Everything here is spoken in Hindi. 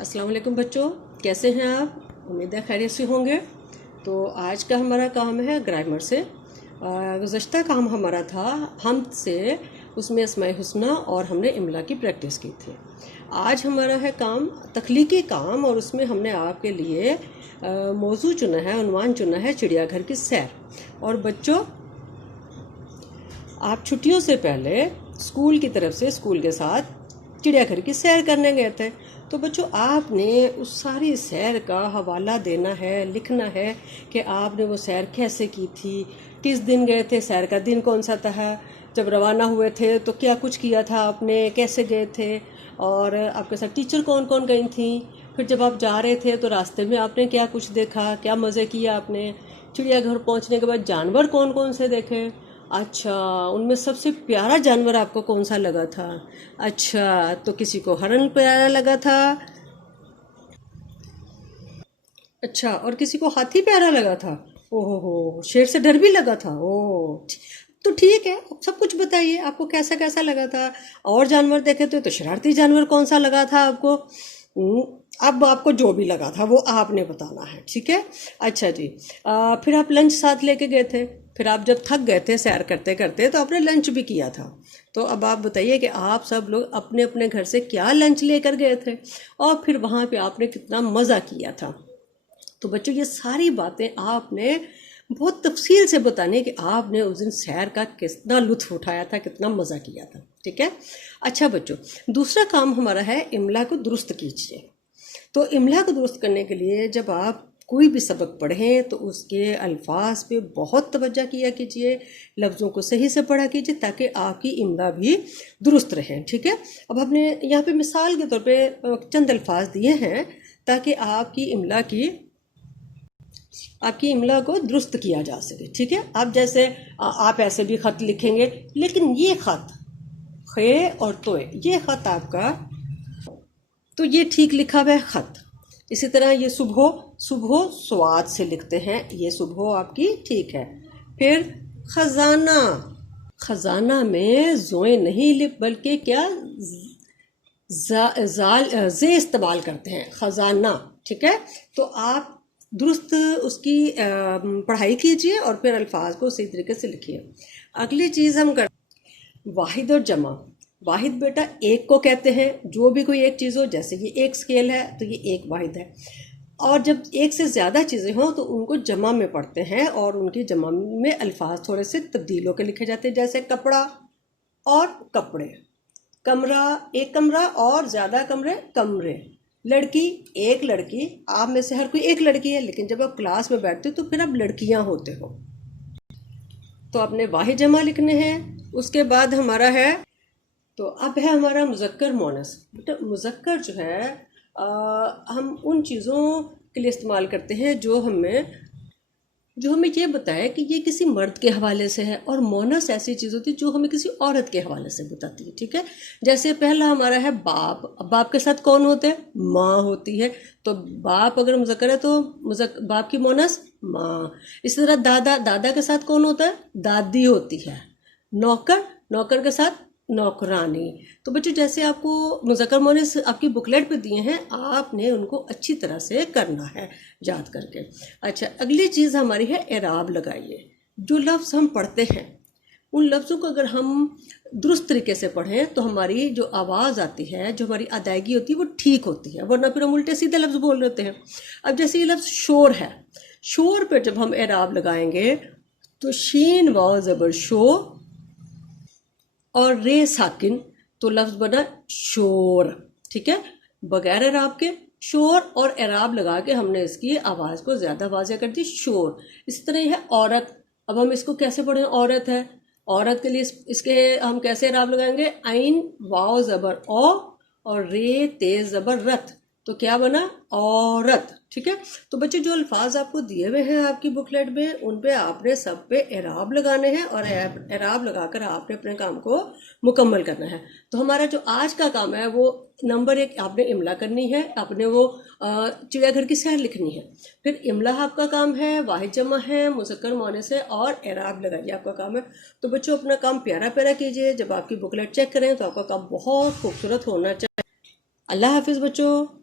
अस्सलाम वालेकुम बच्चों, कैसे हैं आप? उम्मीद है खैरियत से होंगे। तो आज का हमारा काम है ग्रामर से। गुज़श्ता काम हमारा था हम से, उसमें अस्माए हुस्ना और हमने इमला की प्रैक्टिस की थी। आज हमारा है काम तख्लीकी काम, और उसमें हमने आपके लिए मौजू चुना है, उन्वान चुना है चिड़ियाघर की सैर। और बच्चों, आप छुट्टियों से पहले स्कूल की तरफ से स्कूल के साथ चिड़ियाघर की सैर करने गए थे। तो बच्चों, आपने उस सारी सैर का हवाला देना है, लिखना है कि आपने वो सैर कैसे की थी, किस दिन गए थे, सैर का दिन कौन सा था, जब रवाना हुए थे तो क्या कुछ किया था आपने, कैसे गए थे, और आपके साथ टीचर कौन कौन गई थी। फिर जब आप जा रहे थे तो रास्ते में आपने क्या कुछ देखा, क्या मज़े किए आपने। चिड़ियाघर पहुंचने के बाद जानवर कौन कौन से देखे। अच्छा, उनमें सबसे प्यारा जानवर आपको कौन सा लगा था? अच्छा, तो किसी को हरन प्यारा लगा था। अच्छा, और किसी को हाथी प्यारा लगा था। ओहो हो, शेर से डर भी लगा था। तो ठीक है, अब सब कुछ बताइए, आपको कैसा कैसा लगा था। और जानवर देखे थे तो शरारती जानवर कौन सा लगा था आपको? अब आपको जो भी लगा था वो आपने बताना है, ठीक है। अच्छा जी। फिर आप लंच साथ लेके गए थे। फिर आप जब थक गए थे सैर करते करते तो आपने लंच भी किया था। तो अब आप बताइए कि आप सब लोग अपने अपने घर से क्या लंच लेकर गए थे, और फिर वहाँ पे आपने कितना मज़ा किया था। तो बच्चों, ये सारी बातें आपने बहुत तफसील से बताने कि आपने उस दिन सैर का कितना लुत्फ उठाया था, कितना मज़ा किया था, ठीक है। अच्छा बच्चों, दूसरा काम हमारा है इमला को दुरुस्त कीजिए। तो इमला को दुरुस्त करने के लिए जब आप कोई भी सबक पढ़ें तो उसके अल्फाज पे बहुत तवज्जो किया कीजिए, लफ्ज़ों को सही से पढ़ा कीजिए ताकि आपकी इमला भी दुरुस्त रहे, ठीक है। अब हमने यहाँ पे मिसाल के तौर पे चंद अल्फाज दिए हैं ताकि आपकी इमला को दुरुस्त किया जा सके, ठीक है। अब जैसे आप ऐसे भी ख़त लिखेंगे, लेकिन ये ख़त खे और तोए, ये ख़त आपका, तो ये ठीक लिखा हुआ है ख़त। इसी तरह ये सुबह, सुबह स्वाद से लिखते हैं, ये सुबह आपकी ठीक है। फिर खजाना, खजाना में जोए नहीं लिख बल्कि क्या जे इस्तेमाल करते हैं, खजाना, ठीक है। तो आप दुरुस्त उसकी पढ़ाई कीजिए और फिर अल्फाज को उसी तरीके से लिखिए। अगली चीज़ हम कर वाहिद और जमा। वाहिद बेटा एक को कहते हैं, जो भी कोई एक चीज़ हो, जैसे ये एक स्केल है तो ये एक वाहिद है। और जब एक से ज़्यादा चीज़ें हों तो उनको जमा में पढ़ते हैं, और उनकी जमा में अल्फाज थोड़े से तब्दील होकर लिखे जाते हैं, जैसे कपड़ा और कपड़े, कमरा एक कमरा और ज़्यादा कमरे कमरे, लड़की एक लड़की। आप में से हर कोई एक लड़की है, लेकिन जब आप क्लास में बैठते हो तो फिर आप लड़कियां होते हो। तो आपने वाहिद जमा लिखने हैं। उसके बाद हमारा है, तो अब है हमारा मुज़क्कर मोनस। बेटा मुज़क्कर जो है हम उन चीज़ों के लिए इस्तेमाल करते हैं जो हमें ये बताए कि ये किसी मर्द के हवाले से है, और मोनस ऐसी चीज़ होती है जो हमें किसी औरत के हवाले से बताती है, ठीक है। जैसे पहला हमारा है बाप। अब बाप के साथ कौन होते हैं? माँ होती है। तो बाप अगर मुज़क्कर है तो बाप की मोनस माँ। इसी तरह दादा, दादा के साथ कौन होता है? दादी होती है। नौकर, नौकर के साथ नौकरानी। तो बच्चों, जैसे आपको मुज़क्कर मोनस आपकी बुकलेट पे दिए हैं, आपने उनको अच्छी तरह से करना है याद करके। अच्छा, अगली चीज़ हमारी है एराब लगाइए। जो लफ्ज़ हम पढ़ते हैं उन लफ्ज़ों को अगर हम दुरुस्त तरीके से पढ़ें तो हमारी जो आवाज़ आती है, जो हमारी अदायगी होती है वो ठीक होती है, वरना फिर हम उल्टे सीधे लफ्ज़ बोल लेते हैं। अब जैसे ये लफ्ज़ शोर है, शोर पर जब हम एराब लगाएंगे तो शीन वाव ज़बर शो और रे साकिन, तो लफ्ज़ बना शोर, ठीक है। बगैर एराब के शोर, और एराब लगा के हमने इसकी आवाज़ को ज़्यादा वाज़ेह कर दी, शोर। इस तरह है औरत। अब हम इसको कैसे पढ़ें? औरत है, औरत के लिए इसके हम कैसे एराब लगाएंगे? आइन वाव ज़बर औ और रे तेज ज़बर रत, तो क्या बना? औरत, ठीक है। तो बच्चे, जो अल्फाज आपको दिए हुए हैं आपकी बुकलेट में, उन पे आपने सब पे एराब लगाने हैं, और एराब लगाकर आपने अपने काम को मुकम्मल करना है। तो हमारा जो आज का काम है वो नंबर 1 आपने इमला करनी है, आपने वो चिड़ियाघर की सैर लिखनी है। फिर इमला आपका काम है, वाहिद जमा है, मुज़क्कर मोनस है, और एराब लगाइए आपका काम है। तो बच्चों, अपना काम प्यारा प्यारा कीजिए। जब आपकी बुकलेट चेक करें तो आपका काम बहुत खूबसूरत होना चाहिए। अल्लाह हाफिज़ बच्चों।